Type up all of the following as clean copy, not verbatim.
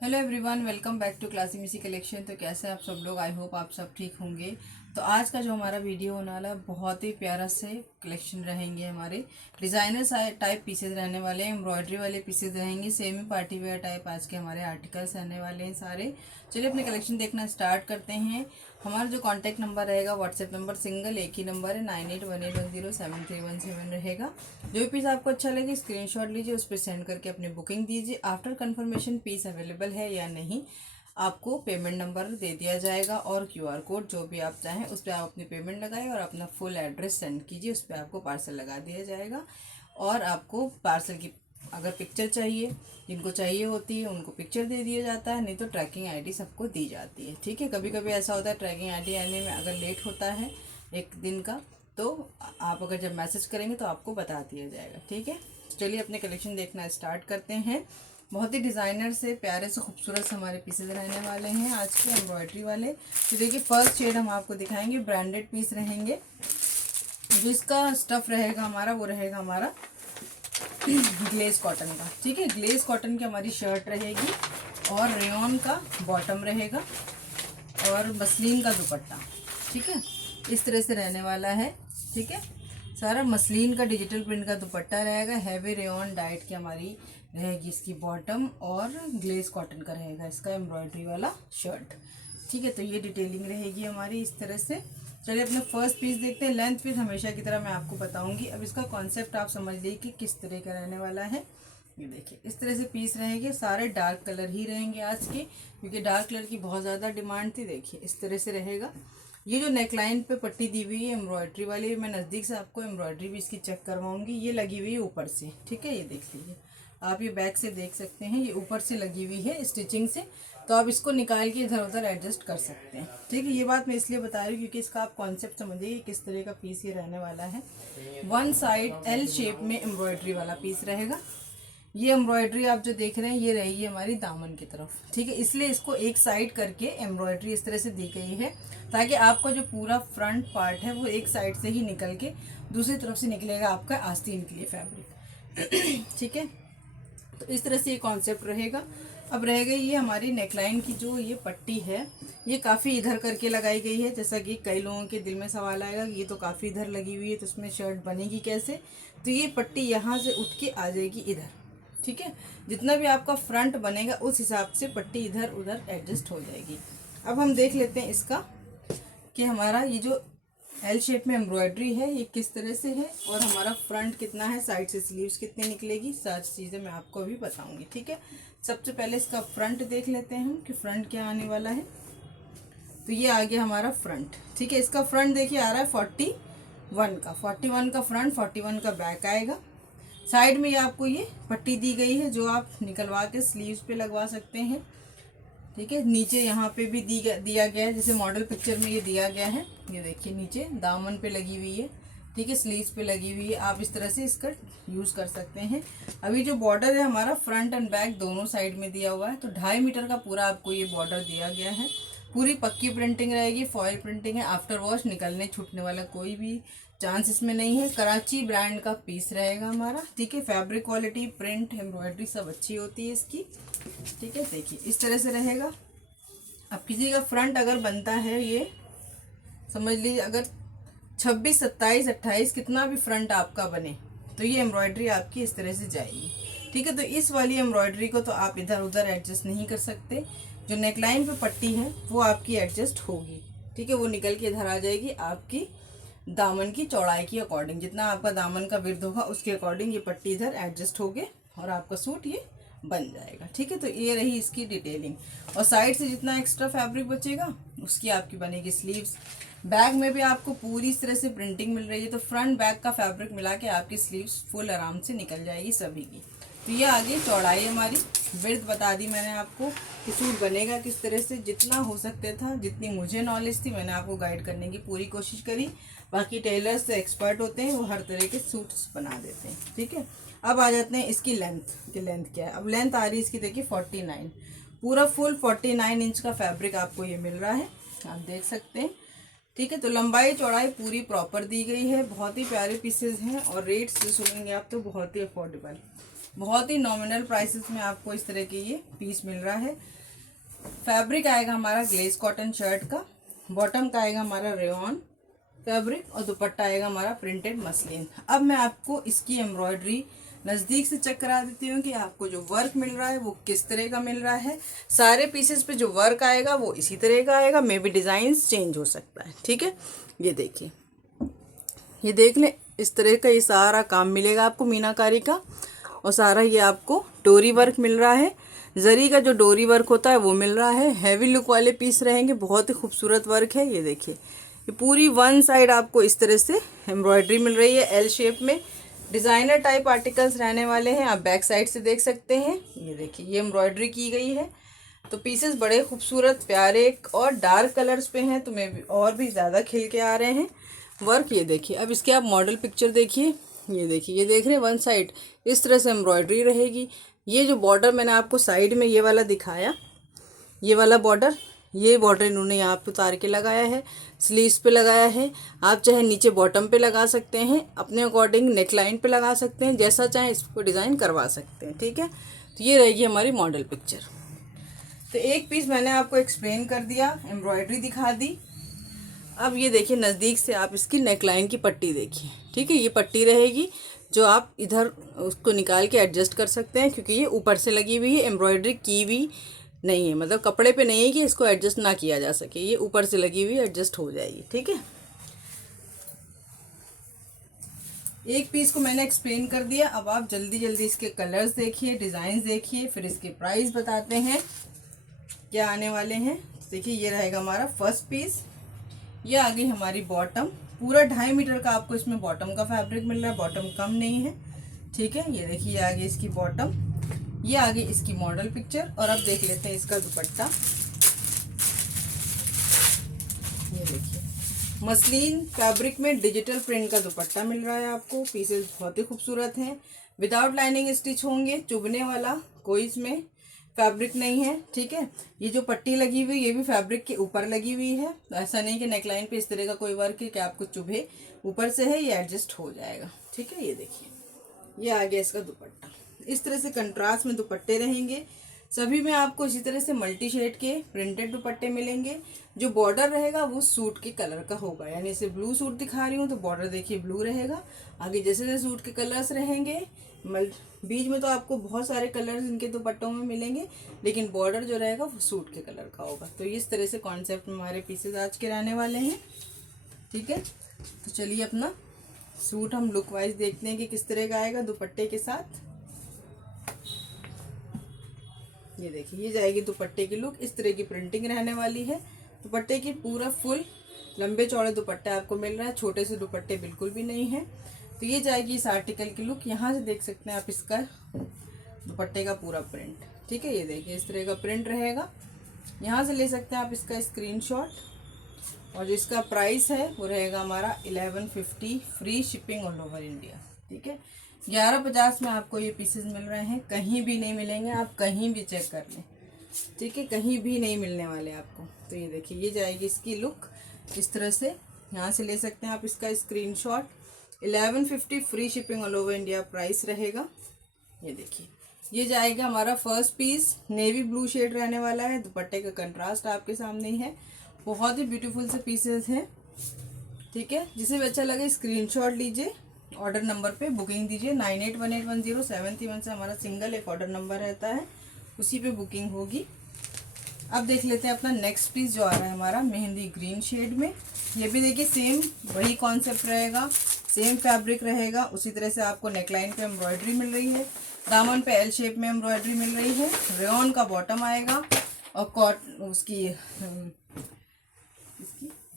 Hello everyone, welcome back to Classy Missy collection. तो कैसे हैं आप सब लोग? आई होप आप सब ठीक होंगे। तो आज का जो हमारा वीडियो होने वाला है बहुत ही प्यारा से कलेक्शन रहेंगे। हमारे डिज़ाइनर टाइप पीसेज रहने वाले हैं, एम्ब्रॉयडरी वाले पीसेज रहेंगे, सेमी पार्टी वेयर टाइप आज के हमारे आर्टिकल्स रहने वाले हैं सारे। चलिए अपने कलेक्शन देखना स्टार्ट करते हैं। हमारा जो कॉन्टैक्ट नंबर रहेगा, व्हाट्सएप नंबर सिंगल एक ही नंबर है, 9818107317 रहेगा। जो भी पीस आपको अच्छा लगे स्क्रीनशॉट लीजिए, उस पर सेंड करके अपनी बुकिंग दीजिए। आफ्टर कंफर्मेशन पीस अवेलेबल है या नहीं आपको पेमेंट नंबर दे दिया जाएगा और क्यूआर कोड जो भी आप चाहें उस पर आप अपनी पेमेंट लगाएं और अपना फुल एड्रेस सेंड कीजिए, उस पर आपको पार्सल लगा दिया जाएगा। और आपको पार्सल की अगर पिक्चर चाहिए, जिनको चाहिए होती है उनको पिक्चर दे दिया जाता है, नहीं तो ट्रैकिंग आईडी सबको दी जाती है। ठीक है, कभी कभी ऐसा होता है ट्रैकिंग आईडी आने में अगर लेट होता है एक दिन का, तो आप अगर जब मैसेज करेंगे तो आपको बता दिया जाएगा। ठीक है, चलिए अपने कलेक्शन देखना स्टार्ट करते हैं। बहुत ही डिज़ाइनर से प्यारे से खूबसूरत से हमारे पीसेज रहने वाले हैं आज के एम्ब्रॉयडरी वाले। तो देखिए फर्स्ट शेड हम आपको दिखाएंगे, ब्रांडेड पीस रहेंगे। जो इसका स्टफ़ रहेगा हमारा वो रहेगा हमारा ग्लेस कॉटन का। ठीक है, ग्लेस कॉटन की हमारी शर्ट रहेगी और रेयॉन का बॉटम रहेगा और मसलिन का दुपट्टा। ठीक है, इस तरह से रहने वाला है। ठीक है, सारा मसलिन का डिजिटल प्रिंट का दुपट्टा रहेगा, हैवी रेयॉन डाइट की हमारी रहेगी इसकी बॉटम, और ग्लेस कॉटन का रहेगा इसका एम्ब्रॉयडरी वाला शर्ट। ठीक है, तो ये डिटेलिंग रहेगी हमारी इस तरह से। चलिए अपने फर्स्ट पीस देखते हैं। लेंथ पीस हमेशा की तरह मैं आपको बताऊंगी। अब इसका कॉन्सेप्ट आप समझ लीजिए कि किस तरह का रहने वाला है। ये देखिए इस तरह से पीस रहेंगे, सारे डार्क कलर ही रहेंगे आज के, क्योंकि डार्क कलर की बहुत ज़्यादा डिमांड थी। देखिए इस तरह से रहेगा। ये जो नेकलाइन पे पट्टी दी हुई है एम्ब्रॉयडरी वाली, मैं नज़दीक से आपको एम्ब्रॉयडरी भी इसकी चेक करवाऊंगी। ये लगी हुई है ऊपर से। ठीक है, ये देख लीजिए आप, ये बैक से देख सकते हैं, ये ऊपर से लगी हुई है स्टिचिंग से। तो आप इसको निकाल के इधर उधर एडजस्ट कर सकते हैं। ठीक है, ये बात मैं इसलिए बता रही हूँ क्योंकि इसका आप कॉन्सेप्ट समझिए किस तरह का पीस ये रहने वाला है। वन साइड एल शेप में एम्ब्रॉयडरी वाला पीस रहेगा। ये एम्ब्रॉयडरी आप जो देख रहे हैं ये रहेगी हमारी दामन की तरफ। ठीक है, इसलिए इसको एक साइड करके एम्ब्रॉयडरी इस तरह से दी गई है ताकि आपका जो पूरा फ्रंट पार्ट है वो एक साइड से ही निकल के दूसरी तरफ से निकलेगा आपका आस्तीन के लिए फैब्रिक। ठीक है, तो इस तरह से ये कॉन्सेप्ट रहेगा। अब रह गई ये हमारी नेकलाइन की जो ये पट्टी है, ये काफ़ी इधर करके लगाई गई है। जैसा कि कई लोगों के दिल में सवाल आएगा कि ये तो काफ़ी इधर लगी हुई है तो उसमें शर्ट बनेगी कैसे। तो ये पट्टी यहाँ से उठ के आ जाएगी इधर। ठीक है, जितना भी आपका फ्रंट बनेगा उस हिसाब से पट्टी इधर उधर एडजस्ट हो जाएगी। अब हम देख लेते हैं इसका कि हमारा ये जो एल शेप में एम्ब्रॉयडरी है ये किस तरह से है और हमारा फ्रंट कितना है, साइड से स्लीव्स कितनी निकलेगी, सारी चीज़ें मैं आपको अभी बताऊंगी। ठीक है, सबसे पहले इसका फ्रंट देख लेते हैं हम कि फ्रंट क्या आने वाला है। तो ये आ गया हमारा फ्रंट। ठीक है, इसका फ्रंट देखिए आ रहा है 41 का, 41 का फ्रंट, 41 का बैक आएगा। साइड में ये आपको ये पट्टी दी गई है जो आप निकलवा के स्लीव्स पे लगवा सकते हैं। ठीक है, नीचे यहाँ पे भी दिया गया है, जैसे मॉडल पिक्चर में ये दिया गया है। ये देखिए नीचे दामन पे लगी हुई है। ठीक है, स्लीव्स पे लगी हुई है। आप इस तरह से इसका यूज़ कर सकते हैं। अभी जो बॉर्डर है हमारा फ्रंट एंड बैक दोनों साइड में दिया हुआ है, तो 2.5 मीटर का पूरा आपको ये बॉर्डर दिया गया है। पूरी पक्की प्रिंटिंग रहेगी, फॉयल प्रिंटिंग है, आफ्टर वॉश निकलने छूटने वाला कोई भी चांस इसमें नहीं है। कराची ब्रांड का पीस रहेगा हमारा। ठीक है, फैब्रिक क्वालिटी, प्रिंट, एम्ब्रॉयडरी सब अच्छी होती है इसकी। ठीक है, देखिए इस तरह से रहेगा। अब किसी का फ्रंट अगर बनता है, ये समझ लीजिए अगर 26, 27, 28 कितना भी फ्रंट आपका बने तो ये एम्ब्रॉयडरी आपकी इस तरह से जाएगी। ठीक है, तो इस वाली एम्ब्रॉयडरी को तो आप इधर उधर एडजस्ट नहीं कर सकते। जो नेकलाइन पे पट्टी है वो आपकी एडजस्ट होगी। ठीक है, वो निकल के इधर आ जाएगी आपकी दामन की चौड़ाई की अकॉर्डिंग। जितना आपका दामन का विड्थ होगा उसके अकॉर्डिंग ये पट्टी इधर एडजस्ट होगे और आपका सूट ये बन जाएगा। ठीक है, तो ये रही इसकी डिटेलिंग। और साइड से जितना एक्स्ट्रा फैब्रिक बचेगा उसकी आपकी बनेगी स्लीव्स। बैक में भी आपको पूरी इस तरह से प्रिंटिंग मिल रही है, तो फ्रंट बैक का फैब्रिक मिला के आपकी स्लीव्स फुल आराम से निकल जाएगी सभी की। तो ये आगे चौड़ाई हमारी, विड्थ बता दी मैंने आपको कि सूट बनेगा किस तरह से। जितना हो सकता था, जितनी मुझे नॉलेज थी, मैंने आपको गाइड करने की पूरी कोशिश करी। बाकी टेलर्स तो एक्सपर्ट होते हैं, वो हर तरह के सूट्स बना देते हैं। ठीक है, अब आ जाते हैं इसकी लेंथ की। लेंथ क्या है? अब लेंथ आ रही है इसकी देखिए 49, पूरा फुल 49 इंच का फैब्रिक आपको ये मिल रहा है, आप देख सकते हैं। ठीक है, तो लंबाई चौड़ाई पूरी प्रॉपर दी गई है। बहुत ही प्यारे पीसेज हैं और रेट्स जो सुनेंगे आप तो बहुत ही अफोर्डेबल। बहुत ही नॉमिनल प्राइसेस में आपको इस तरह के ये पीस मिल रहा है। फैब्रिक आएगा हमारा ग्लेज कॉटन शर्ट का, बॉटम का आएगा हमारा रेयॉन फैब्रिक और दुपट्टा आएगा हमारा प्रिंटेड मसलिन। अब मैं आपको इसकी एम्ब्रॉयडरी नज़दीक से चेक करा देती हूँ कि आपको जो वर्क मिल रहा है वो किस तरह का मिल रहा है। सारे पीसेस पे जो वर्क आएगा वो इसी तरह का आएगा, मे बी डिज़ाइन चेंज हो सकता है। ठीक है, ये देखिए, ये देख लें, इस तरह का ये सारा काम मिलेगा आपको मीनाकारी का, और सारा ये आपको डोरी वर्क मिल रहा है। जरी का जो डोरी वर्क होता है वो मिल रहा है। हैवी लुक वाले पीस रहेंगे, बहुत ही खूबसूरत वर्क है। ये देखिए, ये पूरी वन साइड आपको इस तरह से एम्ब्रॉयडरी मिल रही है एल शेप में। डिज़ाइनर टाइप आर्टिकल्स रहने वाले हैं, आप बैक साइड से देख सकते हैं। ये देखिए, ये एम्ब्रॉयडरी की गई है। तो पीसेस बड़े खूबसूरत प्यारे और डार्क कलर्स पे हैं, तो मैं भी और भी ज़्यादा खिल के आ रहे हैं वर्क। ये देखिए, अब इसके आप मॉडल पिक्चर देखिए। ये देखिए, ये देख रहे हैं वन साइड इस तरह से एम्ब्रॉयडरी रहेगी। ये जो बॉर्डर मैंने आपको साइड में ये वाला दिखाया, ये वाला बॉर्डर, ये बॉर्डर इन्होंने यहाँ पे उतार के लगाया है, स्लीव्स पे लगाया है। आप चाहे नीचे बॉटम पे लगा सकते हैं, अपने अकॉर्डिंग नेक लाइन पे लगा सकते हैं, जैसा चाहें इसको डिज़ाइन करवा सकते हैं। ठीक है, तो ये रहेगी हमारी मॉडल पिक्चर। तो एक पीस मैंने आपको एक्सप्लेन कर दिया, एम्ब्रॉयडरी दिखा दी। अब ये देखिए, नज़दीक से आप इसकी नेकलाइन की पट्टी देखिए। ठीक है, ये पट्टी रहेगी जो आप इधर उसको निकाल के एडजस्ट कर सकते हैं, क्योंकि ये ऊपर से लगी हुई है, एम्ब्रॉयडरी की हुई नहीं है, मतलब कपड़े पे नहीं है कि इसको एडजस्ट ना किया जा सके, ये ऊपर से लगी हुई एडजस्ट हो जाएगी। ठीक है, एक पीस को मैंने एक्सप्लेन कर दिया। अब आप जल्दी जल्दी इसके कलर्स देखिए, डिज़ाइन देखिए, फिर इसके प्राइस बताते हैं क्या आने वाले हैं। देखिए, ये रहेगा हमारा फर्स्ट पीस। ये आ गई हमारी बॉटम, पूरा 2.5 मीटर का आपको इसमें बॉटम का फैब्रिक मिल रहा है, बॉटम कम नहीं है। ठीक है, ये देखिए, ये आ गई इसकी बॉटम, ये आ गई इसकी मॉडल पिक्चर। और अब देख लेते हैं इसका दुपट्टा। ये देखिए, मसलिन फैब्रिक में डिजिटल प्रिंट का दुपट्टा मिल रहा है आपको। पीसेस बहुत ही खूबसूरत हैं, विदाउट लाइनिंग स्टिच होंगे, चुभने वाला कोई इसमें फैब्रिक नहीं है। ठीक है, ये जो पट्टी लगी हुई ये भी फैब्रिक के ऊपर लगी हुई है, तो ऐसा नहीं कि नेकलाइन पे इस तरह का कोई वर्क है कि आपको चुभे, ऊपर से है, ये एडजस्ट हो जाएगा। ठीक है, ये देखिए, ये आ गया इसका दुपट्टा। इस तरह से कंट्रास्ट में दुपट्टे रहेंगे, सभी में आपको इसी तरह से मल्टी शेड के प्रिंटेड दुपट्टे मिलेंगे। जो बॉर्डर रहेगा वो सूट के कलर का होगा, यानी इसे ब्लू सूट दिखा रही हूँ तो बॉर्डर देखिए ब्लू रहेगा। आगे जैसे जैसे सूट के कलर्स रहेंगे, बीच में तो आपको बहुत सारे कलर्स इनके दुपट्टों में मिलेंगे, लेकिन बॉर्डर जो रहेगा वो सूट के कलर का होगा। तो इस तरह से कॉन्सेप्ट में हमारे पीसेस आज के रहने वाले हैं। ठीक है, तो चलिए अपना सूट हम लुक वाइज देखते हैं कि किस तरह का आएगा दुपट्टे के साथ। ये देखिए, ये जाएगी दुपट्टे की लुक, इस तरह की प्रिंटिंग रहने वाली है। दुपट्टे की पूरा फुल लंबे चौड़े दुपट्टे आपको मिल रहा है, छोटे से दुपट्टे बिल्कुल भी नहीं है। तो ये जाएगी इस आर्टिकल की लुक। यहाँ से देख सकते हैं आप इसका दुपट्टे का पूरा प्रिंट। ठीक है, ये देखिए, इस तरह का प्रिंट रहेगा। यहाँ से ले सकते हैं आप इसका स्क्रीनशॉट, और जो इसका प्राइस है वो रहेगा हमारा 1150, free shipping all over India. ठीक है, 1150 में आपको ये पीसेस मिल रहे हैं, कहीं भी नहीं मिलेंगे, आप कहीं भी चेक कर लें। ठीक है, कहीं भी नहीं मिलने वाले आपको। तो ये देखिए, ये जाएगी इसकी लुक इस तरह से। यहाँ से ले सकते हैं आप इसका screenshot. 1150 free shipping all over India price रहेगा। ये देखिए, ये जाएगा हमारा first piece, navy blue shade रहने वाला है। दुपट्टे का कंट्रास्ट आपके सामने ही है, बहुत ही ब्यूटीफुल से पीसेस हैं। ठीक है, जिसे भी अच्छा लगे स्क्रीनशॉट लीजिए, ऑर्डर नंबर पे बुकिंग दीजिए। 9818107331 से हमारा सिंगल एक ऑर्डर नंबर रहता है, उसी पे बुकिंग होगी। अब देख लेते हैं अपना नेक्स्ट पीस जो आ रहा है हमारा मेहंदी ग्रीन शेड में। ये भी देखिए, सेम वही कॉन्सेप्ट रहेगा, सेम फैब्रिक रहेगा। उसी तरह से आपको नेकलाइन पे एम्ब्रॉयडरी मिल रही है, दामन पे एल शेप में एम्ब्रॉयडरी मिल रही है। रेयॉन का बॉटम आएगा, और उसकी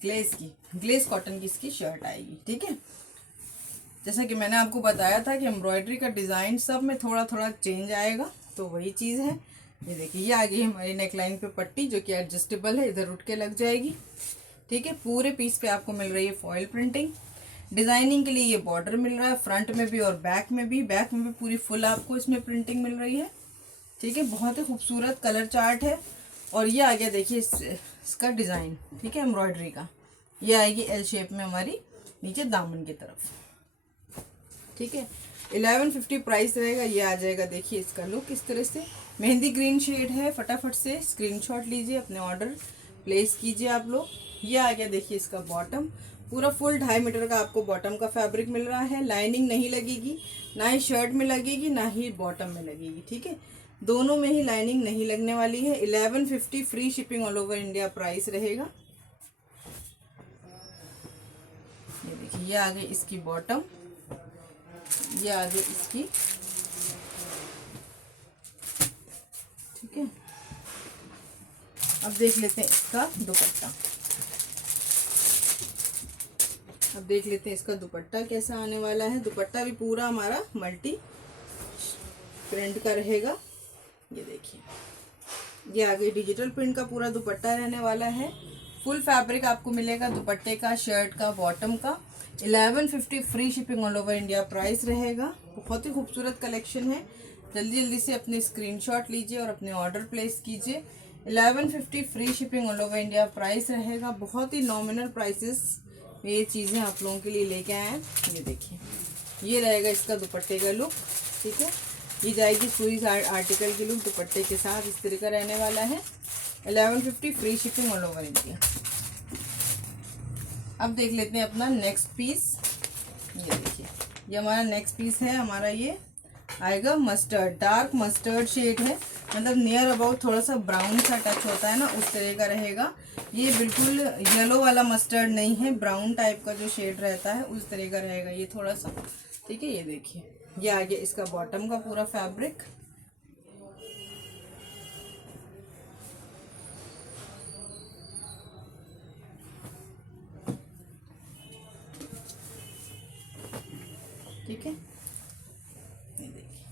ग्लेज कॉटन की इसकी शर्ट आएगी। ठीक है, जैसा कि मैंने आपको बताया था कि एम्ब्रॉयडरी का डिज़ाइन सब में थोड़ा थोड़ा चेंज आएगा, तो वही चीज़ है। ये देखिए, ये आ गई हमारी नेकलाइन पे पट्टी, जो कि एडजस्टेबल है, इधर उठ के लग जाएगी। ठीक है, पूरे पीस पे आपको मिल रही है फॉयल प्रिंटिंग। डिज़ाइनिंग के लिए ये बॉर्डर मिल रहा है, फ्रंट में भी और बैक में भी। बैक में भी पूरी फुल आपको इसमें प्रिंटिंग मिल रही है। ठीक है, बहुत ही खूबसूरत कलर चार्ट है। और ये आ गया देखिए इसका डिज़ाइन। ठीक है, एम्ब्रॉयडरी का ये आएगी एल शेप में हमारी नीचे दामन की तरफ। ठीक है, 1150 प्राइस रहेगा। ये आ जाएगा, देखिए इसका लुक इस तरह से, मेहंदी ग्रीन शेड है। फटाफट से स्क्रीनशॉट लीजिए, अपने ऑर्डर प्लेस कीजिए आप लोग। ये आ गया, देखिए इसका बॉटम, पूरा फुल 2.5 मीटर का आपको बॉटम का फैब्रिक मिल रहा है। लाइनिंग नहीं लगेगी, ना ही शर्ट में लगेगी ना ही बॉटम में लगेगी, ठीक है, दोनों में ही लाइनिंग नहीं लगने वाली है। 1150 free shipping all over India price रहेगा। ये देखिए, ये आ गई इसकी बॉटम, ये आ गई इसकी, ठीक है। अब देख लेते हैं इसका दुपट्टा, अब देख लेते हैं इसका दुपट्टा कैसा आने वाला है। दुपट्टा भी पूरा हमारा मल्टी प्रिंट का रहेगा। ये देखिए, ये आगे डिजिटल प्रिंट का पूरा दुपट्टा रहने वाला है। फुल फैब्रिक आपको मिलेगा दुपट्टे का, शर्ट का, बॉटम का। 1150 free shipping all over India price रहेगा। बहुत ही खूबसूरत कलेक्शन है, जल्दी जल्दी से अपने स्क्रीनशॉट लीजिए और अपने ऑर्डर प्लेस कीजिए। 1150 free shipping all over India price रहेगा। बहुत ही नॉमिनल प्राइसेस में ये चीज़ें आप लोगों के लिए लेके आए हैं। ये देखिए, ये रहेगा इसका दुपट्टे का लुक, ठीक है। ये जाएगी पूरी आर्टिकल की लुक दुपट्टे के साथ, इस तरह का रहने वाला है। 1150 free shipping all over India. अब देख लेते हैं अपना नेक्स्ट पीस। ये देखिए, ये हमारा नेक्स्ट पीस है। हमारा ये आएगा मस्टर्ड, डार्क मस्टर्ड शेड है, मतलब नियर अबाउट थोड़ा सा ब्राउन सा टच होता है ना, उस तरह का रहेगा। ये बिल्कुल येलो वाला मस्टर्ड नहीं है, ब्राउन टाइप का जो शेड रहता है उस तरह का रहेगा ये थोड़ा सा, ठीक है। ये देखिए, ये आ गया इसका बॉटम का पूरा फैब्रिक। ठीक है, ये देखिए,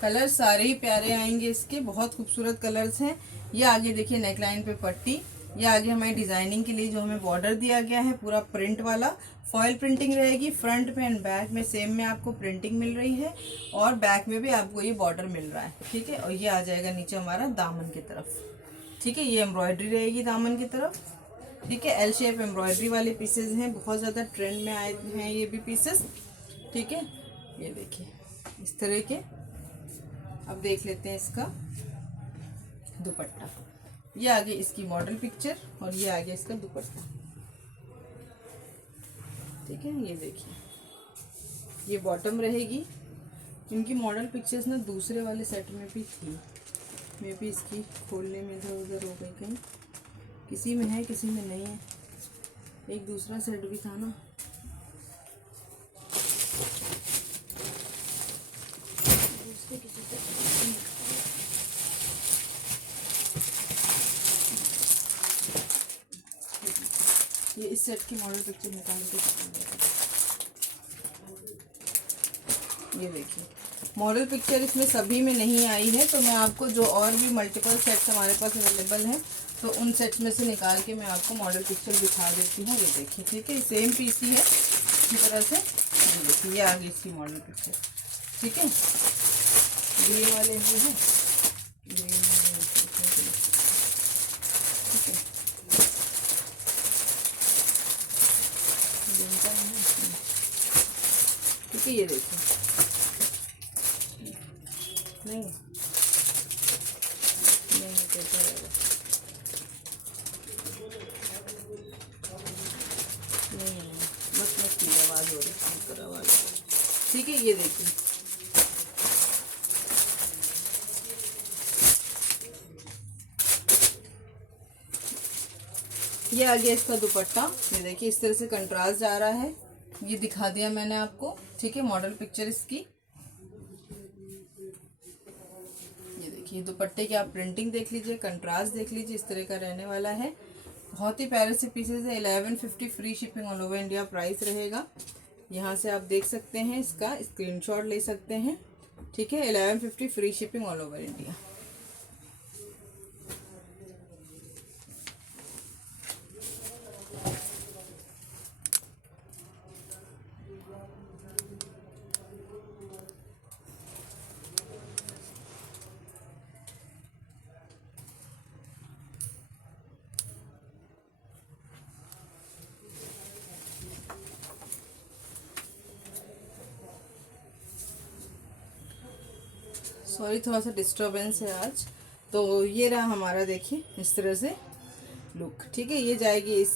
कलर सारे ही प्यारे आएंगे इसके, बहुत खूबसूरत कलर्स हैं। ये आगे देखिए नेकलाइन पे पट्टी, ये आगे हमें डिजाइनिंग के लिए जो हमें बॉर्डर दिया गया है पूरा प्रिंट वाला, फॉयल प्रिंटिंग रहेगी। फ्रंट पे एंड बैक में सेम में आपको प्रिंटिंग मिल रही है और बैक में भी आपको ये बॉर्डर मिल रहा है, ठीक है। और ये आ जाएगा नीचे हमारा दामन की तरफ, ठीक है। ये एम्ब्रॉयडरी रहेगी दामन की तरफ, ठीक है। एल शेप एम्ब्रॉयडरी वाले पीसेज हैं, बहुत ज़्यादा ट्रेंड में आए हैं ये भी पीसेस, ठीक है। ये देखिए इस तरह के। अब देख लेते हैं इसका दुपट्टा। ये आगे इसकी मॉडल पिक्चर और ये आगे इसका दुपट्टा, ठीक है। ये देखिए, ये बॉटम रहेगी। इनकी मॉडल पिक्चर्स ना दूसरे वाले सेट में भी थी, मे भी इसकी खोलने में इधर उधर हो गई, कहीं किसी में है किसी में नहीं है। एक दूसरा सेट भी था ना, ये इस सेट की मॉडल पिक्चर निकाल के, ये देखिए मॉडल पिक्चर इसमें सभी में नहीं आई है, तो मैं आपको जो और भी मल्टीपल सेट्स हमारे पास अवेलेबल हैं तो उन सेट्स में से निकाल के मैं आपको मॉडल पिक्चर दिखा देती हूँ। ये देखिए, ठीक है, सेम पीस ही है इसी तरह से। ये देखिए, ये आ गई इसकी मॉडल पिक्चर, ठीक है। ग्रीन वाले ये हैं, ग्रीन ठीक है, ठीक है। ये देखिए, नहीं नहीं कैसा रहेगा, नहीं मत मत की आवाज़ हो रही है आवाज़, ठीक है। ये देखिए, ये आ गया इसका दुपट्टा। ये देखिए इस तरह से कंट्रास्ट जा रहा है, ये दिखा दिया मैंने आपको, ठीक है। मॉडल पिक्चर इसकी, ये देखिए दुपट्टे की आप प्रिंटिंग देख लीजिए, कंट्रास्ट देख लीजिए, इस तरह का रहने वाला है। बहुत ही प्यारे से पीसेज है। 1150 free shipping all over India price रहेगा। यहाँ से आप देख सकते हैं, इसका स्क्रीनशॉट ले सकते हैं, ठीक है। 1150 free shipping all over India. Sorry, थोड़ा सा डिस्टरबेंस है आज। तो ये रहा हमारा, देखिए इस तरह से लुक। ठीक है, ये जाएगी इस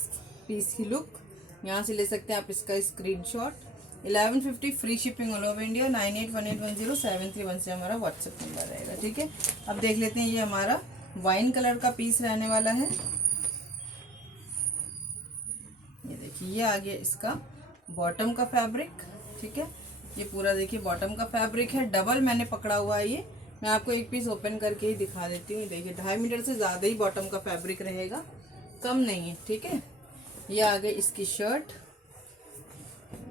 पीस की लुक। यहाँ से ले सकते हैं आप इसका screenshot. 1150 free shipping all over India. 9818107317 से हमारा व्हाट्सएप नंबर रहेगा। ठीक है, अब देख लेते हैं, ये हमारा वाइन कलर का पीस रहने वाला है। ये देखिए, ये आ गया इसका बॉटम का फैब्रिक। ठीक है, ये पूरा देखिए बॉटम का फैब्रिक है। डबल मैंने पकड़ा हुआ है ये। मैं आपको एक पीस ओपन करके ही दिखा देती हूँ। देखिए 2.5 मीटर से ज़्यादा ही बॉटम का फैब्रिक रहेगा, कम नहीं है। ठीक है, ये आ गई इसकी शर्ट।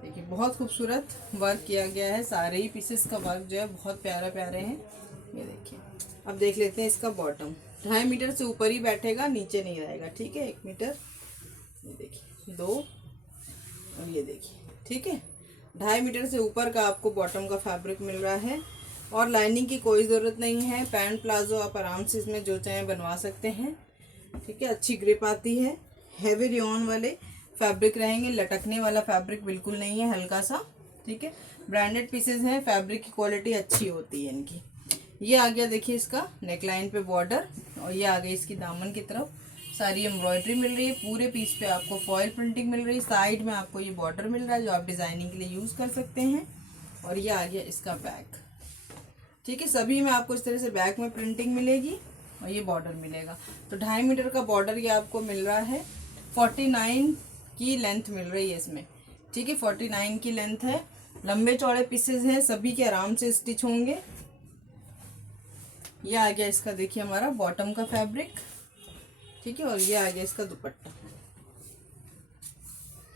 देखिए बहुत खूबसूरत वर्क किया गया है। सारे ही पीसेस का वर्क जो है बहुत प्यारे प्यारे हैं। ये देखिए, अब देख लेते हैं इसका बॉटम। 2.5 मीटर से ऊपर ही बैठेगा, नीचे नहीं रहेगा। ठीक है, 1 मीटर, ये देखिए 2, और ये देखिए। ठीक है, 2.5 मीटर से ऊपर का आपको बॉटम का फैब्रिक मिल रहा है और लाइनिंग की कोई ज़रूरत नहीं है। पैंट प्लाजो आप आराम से इसमें जो चाहें बनवा सकते हैं। ठीक है, अच्छी ग्रिप आती है। हैवी रियोन वाले फैब्रिक रहेंगे, लटकने वाला फैब्रिक बिल्कुल नहीं है, हल्का सा। ठीक है, ब्रांडेड पीसेस हैं, फैब्रिक की क्वालिटी अच्छी होती है इनकी। ये आ गया देखिए इसका नेकलाइन पे बॉर्डर, और ये आ गई इसकी दामन की तरफ सारी एम्ब्रॉयडरी मिल रही है। पूरे पीस पे आपको फॉयल प्रिंटिंग मिल रही है। साइड में आपको ये बॉर्डर मिल रहा है जो आप डिज़ाइनिंग के लिए यूज़ कर सकते हैं। और ये आ गया इसका बैक। ठीक है, सभी में आपको इस तरह से बैक में प्रिंटिंग मिलेगी और ये बॉर्डर मिलेगा। तो 2.5 मीटर का बॉर्डर ये आपको मिल रहा है। 49 की लेंथ मिल रही है इसमें। ठीक है, 49 की लेंथ है। लंबे चौड़े पीसेस हैं, सभी के आराम से स्टिच होंगे। ये आ गया इसका, देखिए हमारा बॉटम का फैब्रिक। ठीक है, और ये आ गया इसका दुपट्टा।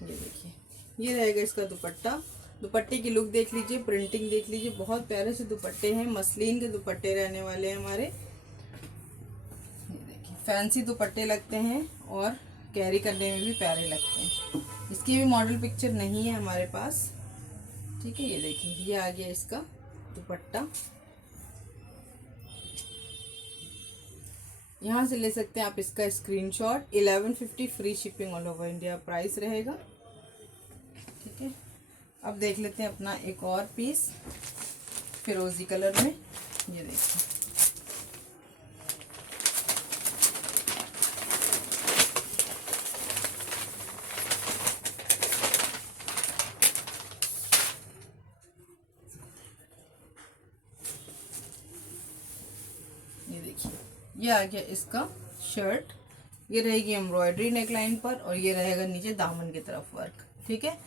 ये देखिए, ये रहेगा इसका दुपट्टा। दुपट्टे की लुक देख लीजिए, प्रिंटिंग देख लीजिए, बहुत प्यारे से दुपट्टे हैं। मसलिन के दुपट्टे रहने वाले हैं हमारे। ये देखिए, फैंसी दुपट्टे लगते हैं और कैरी करने में भी प्यारे लगते हैं। इसकी भी मॉडल पिक्चर नहीं है हमारे पास। ठीक है, ये देखिए, ये आ गया इसका दुपट्टा। यहाँ से ले सकते हैं आप इसका screenshot. 1150 free shipping all over India price रहेगा। ठीक है, अब देख लेते हैं अपना एक और पीस फिरोजी कलर में। ये देखिए, ये देखिए, ये आ गया इसका शर्ट। ये रहेगी एम्ब्रॉयडरी नेकलाइन पर और ये रहेगा नीचे दामन की तरफ वर्क। ठीक है,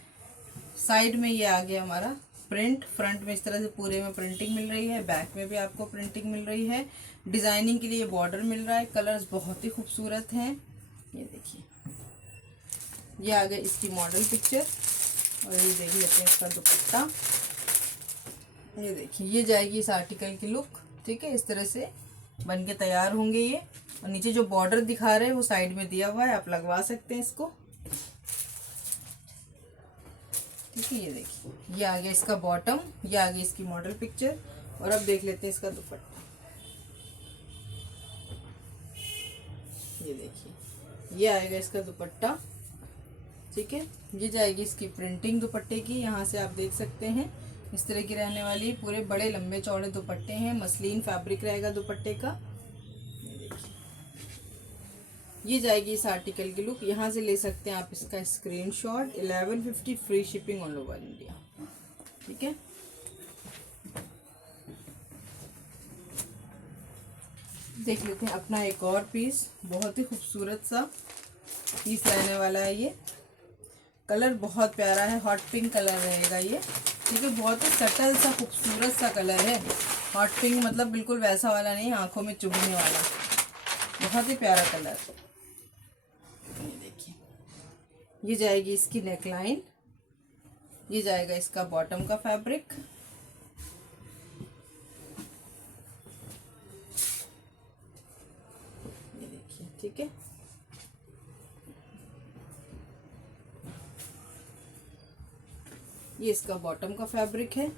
साइड में ये आ गया हमारा प्रिंट। फ्रंट में इस तरह से पूरे में प्रिंटिंग मिल रही है, बैक में भी आपको प्रिंटिंग मिल रही है। डिज़ाइनिंग के लिए बॉर्डर मिल रहा है। कलर्स बहुत ही खूबसूरत हैं। ये देखिए, ये आ गई इसकी मॉडल पिक्चर और ये देख लेते हैं इसका दुपट्टा। ये देखिए, ये जाएगी इस आर्टिकल की लुक। ठीक है, इस तरह से बन के तैयार होंगे ये। और नीचे जो बॉर्डर दिखा रहे हैं वो साइड में दिया हुआ है, आप लगवा सकते हैं इसको। ठीक है, ये देखिए, ये आ गया इसका बॉटम, ये आ गई इसकी मॉडल पिक्चर। और अब देख लेते हैं इसका दुपट्टा। ये देखिए, ये आएगा इसका दुपट्टा। ठीक है, ये जाएगी इसकी प्रिंटिंग दुपट्टे की। यहाँ से आप देख सकते हैं इस तरह की रहने वाली। पूरे बड़े लंबे चौड़े दुपट्टे हैं। मसलिन फैब्रिक रहेगा दुपट्टे का। ये जाएगी इस आर्टिकल की लुक। यहाँ से ले सकते हैं आप इसका screenshot. 1150 free shipping all over India. ठीक है, देख लेते हैं अपना एक और पीस। बहुत ही खूबसूरत सा पीस रहने वाला है ये। कलर बहुत प्यारा है, हॉट पिंक कलर रहेगा ये। ठीक है, बहुत ही सटल सा खूबसूरत सा कलर है। हॉट पिंक मतलब बिल्कुल वैसा वाला नहीं, आंखों में चुभने वाला। बहुत ही प्यारा कलर। ये देखिए, ये जाएगी इसकी नेकलाइन। ये जाएगा इसका बॉटम का फैब्रिक। ये देखिए, ठीक है, ये इसका बॉटम का फैब्रिक है।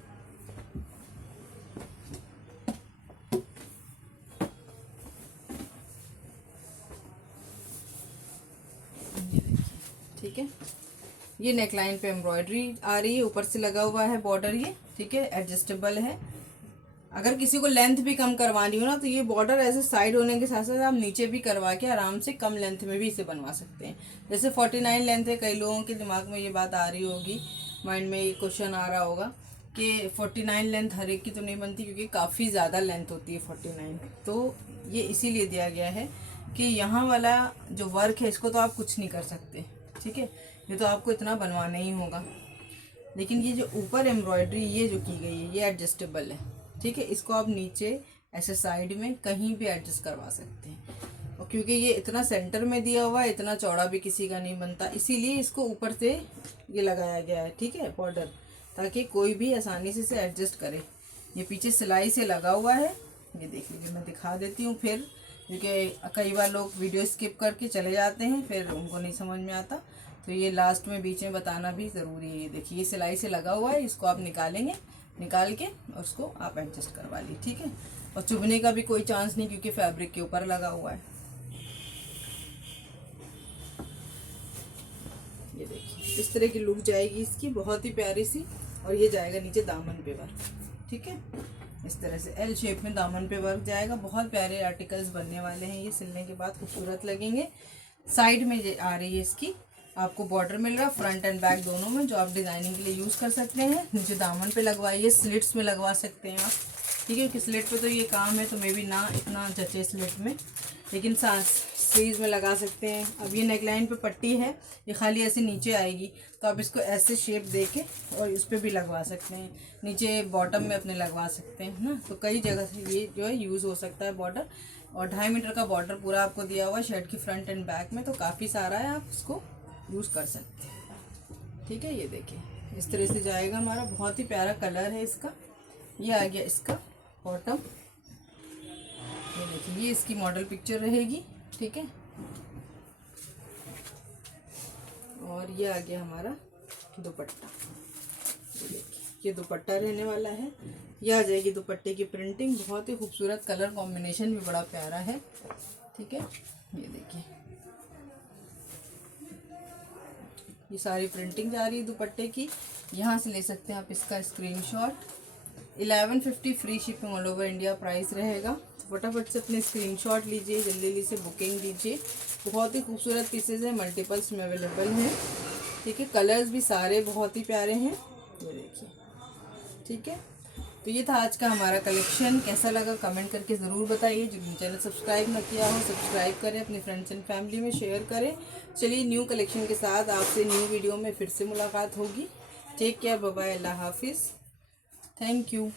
ठीक है, ये नेकलाइन पे एम्ब्रॉयडरी आ रही है, ऊपर से लगा हुआ है बॉर्डर ये। ठीक है, एडजस्टेबल है। अगर किसी को लेंथ भी कम करवानी हो ना, तो ये बॉर्डर ऐसे साइड होने के साथ साथ आप नीचे भी करवा के आराम से कम लेंथ में भी इसे बनवा सकते हैं। जैसे 49 लेंथ है, कई लोगों के दिमाग में ये बात आ रही होगी, माइंड में ये क्वेश्चन आ रहा होगा कि 49 लेंथ हर एक की तो नहीं बनती, क्योंकि काफ़ी ज़्यादा लेंथ होती है 49। तो ये इसीलिए दिया गया है कि यहाँ वाला जो वर्क है इसको तो आप कुछ नहीं कर सकते, ठीक है, ये तो आपको इतना बनवाना ही होगा। लेकिन ये जो ऊपर एम्ब्रॉयडरी ये जो की गई है ये एडजस्टेबल है, ठीक है, इसको आप नीचे ऐसे साइड में कहीं भी एडजस्ट करवा सकते हैं। और क्योंकि ये इतना सेंटर में दिया हुआ है, इतना चौड़ा भी किसी का नहीं बनता, इसीलिए इसको ऊपर से ये लगाया गया है, ठीक है, बॉर्डर, ताकि कोई भी आसानी से इसे एडजस्ट करे। ये पीछे सिलाई से लगा हुआ है, ये देख लीजिए, मैं दिखा देती हूँ फिर, क्योंकि कई बार लोग वीडियो स्किप करके चले जाते हैं, फिर उनको नहीं समझ में आता, तो ये लास्ट में बीच में बताना भी ज़रूरी है। ये देखिए, ये सिलाई से लगा हुआ है, इसको आप निकालेंगे, निकाल के और उसको आप एडजस्ट करवा ली, ठीक है। और चुभने का भी कोई चांस नहीं, क्योंकि फैब्रिक के ऊपर लगा हुआ है। ये देखिए, इस तरह की लुक जाएगी इसकी, बहुत ही प्यारी सी। और ये जाएगा नीचे दामन पे वर्क, ठीक है, इस तरह से एल शेप में दामन पे वर्क जाएगा। बहुत प्यारे आर्टिकल्स बनने वाले हैं, ये सिलने के बाद खूबसूरत लगेंगे। साइड में ये आ रही है इसकी, आपको बॉर्डर मिल रहा है फ्रंट एंड बैक दोनों में, जो आप डिज़ाइनिंग के लिए यूज़ कर सकते हैं। नीचे दामन पे लगवाइए, स्लिट्स में लगवा सकते हैं आप, ठीक है, कि स्लिट पे तो ये काम है तो मे भी ना इतना जचे स्लिट में, लेकिन स्लीव्स में लगा सकते हैं। अब ये नेकलाइन पे पट्टी है, ये खाली ऐसे नीचे आएगी, तो आप इसको ऐसे शेप दे के और इस पर भी लगवा सकते हैं, नीचे बॉटम में अपने लगवा सकते हैं ना। तो कई जगह से ये जो है यूज़ हो सकता है बॉर्डर। और 2.5 मीटर का बॉर्डर पूरा आपको दिया हुआ है शर्ट की फ्रंट एंड बैक में, तो काफ़ी सारा है, आप उसको यूज़ कर सकते हैं, ठीक है। ये देखिए, इस तरह से जाएगा हमारा, बहुत ही प्यारा कलर है इसका। ये आ गया इसका बॉटम, ये देखिए, ये इसकी मॉडल पिक्चर रहेगी, ठीक है। और ये आ गया हमारा दुपट्टा, ये देखिए, ये दुपट्टा रहने वाला है। ये आ जाएगी दुपट्टे की प्रिंटिंग, बहुत ही खूबसूरत, कलर कॉम्बिनेशन भी बड़ा प्यारा है, ठीक है। ये देखिए, ये सारी प्रिंटिंग जा रही है दुपट्टे की, यहाँ से ले सकते हैं आप इसका screenshot. 1150 free shipping all over India price रहेगा। फटाफट से अपने स्क्रीनशॉट लीजिए, जल्दी जल्दी से बुकिंग कीजिए। बहुत ही खूबसूरत पीसेज हैं, मल्टीपल्स में अवेलेबल हैं, ठीक है। कलर्स भी सारे बहुत ही प्यारे हैं, ये देखिए, ठीक है। तो ये था आज का हमारा कलेक्शन, कैसा लगा कमेंट करके ज़रूर बताइए। जो चैनल सब्सक्राइब न किया हो सब्सक्राइब करें, अपने फ्रेंड्स एंड फैमिली में शेयर करें। चलिए, न्यू कलेक्शन के साथ आपसे न्यू वीडियो में फिर से मुलाकात होगी। टेक केयर, बाय बाय, अल्लाह हाफिज़, थैंक यू।